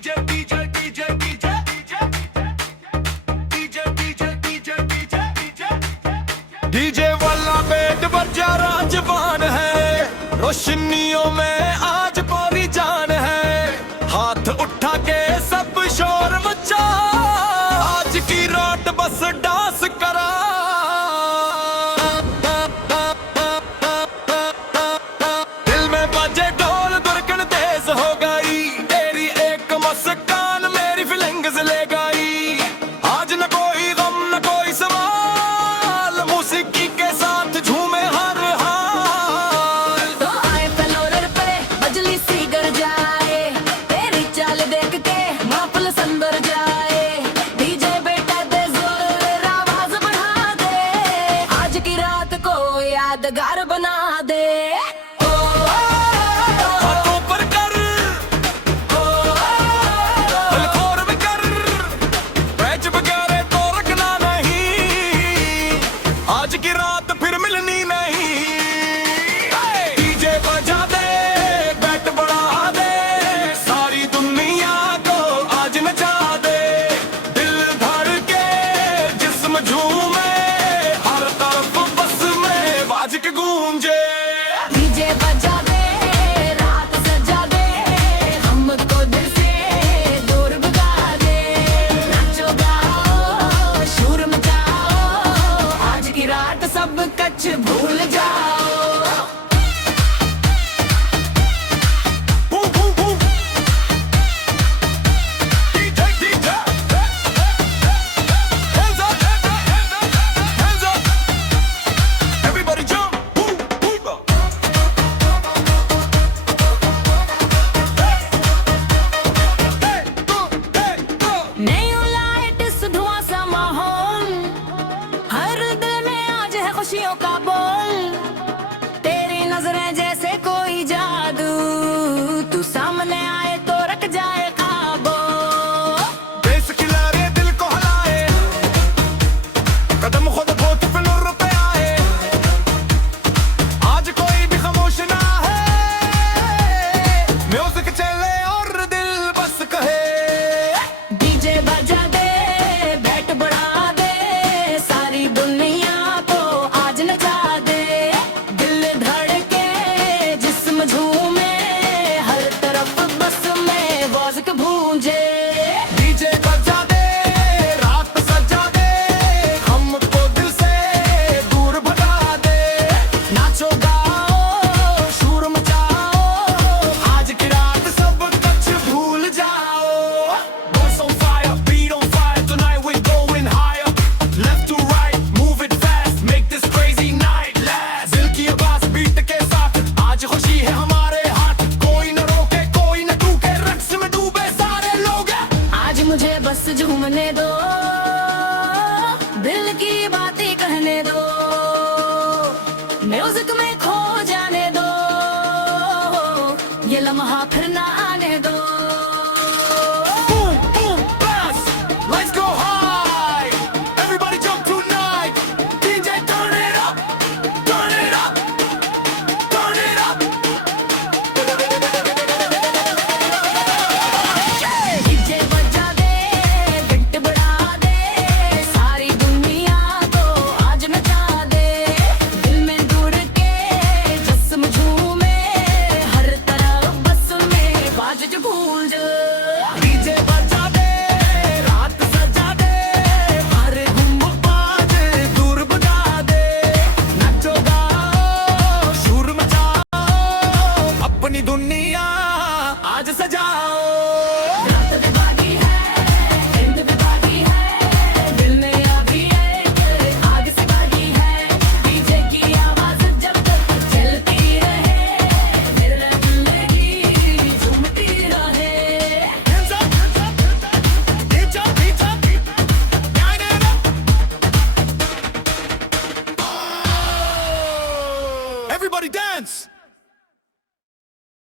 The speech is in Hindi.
DJ DJ DJ DJ DJ DJ DJ DJ DJ DJ वाला बेट बजा राजवान है, रोशनियों में आज पूरी जान है। हाथ उठा के सब शोर मचा, आज की रात बस डांस करा। दिल में बजे ढोल धड़कन तेज हो गई, तेरी एक मुस्कान मेरी फीलिंग्स ले गई। आज न कोई गम न कोई सवाल, मौसीकी के साथ झूमे हर हाल। तो आए फ्लोर पे बजली सी गर जाए, तेरी चाल देख के महफिल संबर जाए। डीजे बेटा दे जोर आवाज बढ़ा दे, आज की रात को यादगार बना दे। हाथों पर कर, हलकोर में कर, पैच वगैरह तो रखना नहीं, आज की रात फिर मिलनी नहीं। डीजे बजा दे, बैट बढ़ा दे, सारी दुनिया को आज नचा दे। दिल धड़के जिस्म झूमे, हर तरफ बस में बाज के गूंजे। डीजे बजा दे, रात सजा दे, हमको दिल से दूर भगा दे। नाचो गाओ शोर मचाओ, आज की रात सब कुछ भूल जाओ। Boom, boom, boom. DJ, DJ. Hands up, hands up. Everybody jump. Boom, boom. Hey, go, hey, go. New light से धुआं सा माहौल, हर दिल में आज है खुशियों का बोल। तेरी नजरें जैसे कोई जादू, तू सामने आए तो रख जाए काबू। बेस खिलारे दिल को हलाए, कदम खुद को फ्लोर पे आए। आज कोई भी खामोश ना है, म्यूजिक चले और दिल बस कहे। डीजे बजा दे, बैट बढ़ा दे, सारी दुनिया को आज नचा दे। दिल धड़के जिस्म झूमे, हर तरफ बस में वाज़ गूंजे। डीजे बजा दे, रात सजा दे, हमको दिल से दूर भगा दे। नाचो गाओ शोर मचाओ, आज की रात सब कुछ भूल जाओ। Boys on fire, beat on fire, tonight we're going higher. Left to right, move it fast, make this crazy night last. दिल की आवाज बीट के साथ, आज खुशी है हमारे हाथ। कोई न रोके कोई न टूके, रक्स में डूबे सारे लोग। आज मुझे बस झूमने दो, दिल की बातें कहने दो, म्यूजिक में खो जाने दो, ये लम्हा फिर ना आने दो। Boom, boom, blast. Let's go high. Everybody jump tonight. DJ turn it up. Turn it up. Turn it up. DJ बजा दे, बिट बढ़ा दे, सारी दुनिया को आज नचा दे। दिल में दूर के जिस्म झूमे, हर तरफ बस में बाज जो गूंज। DJ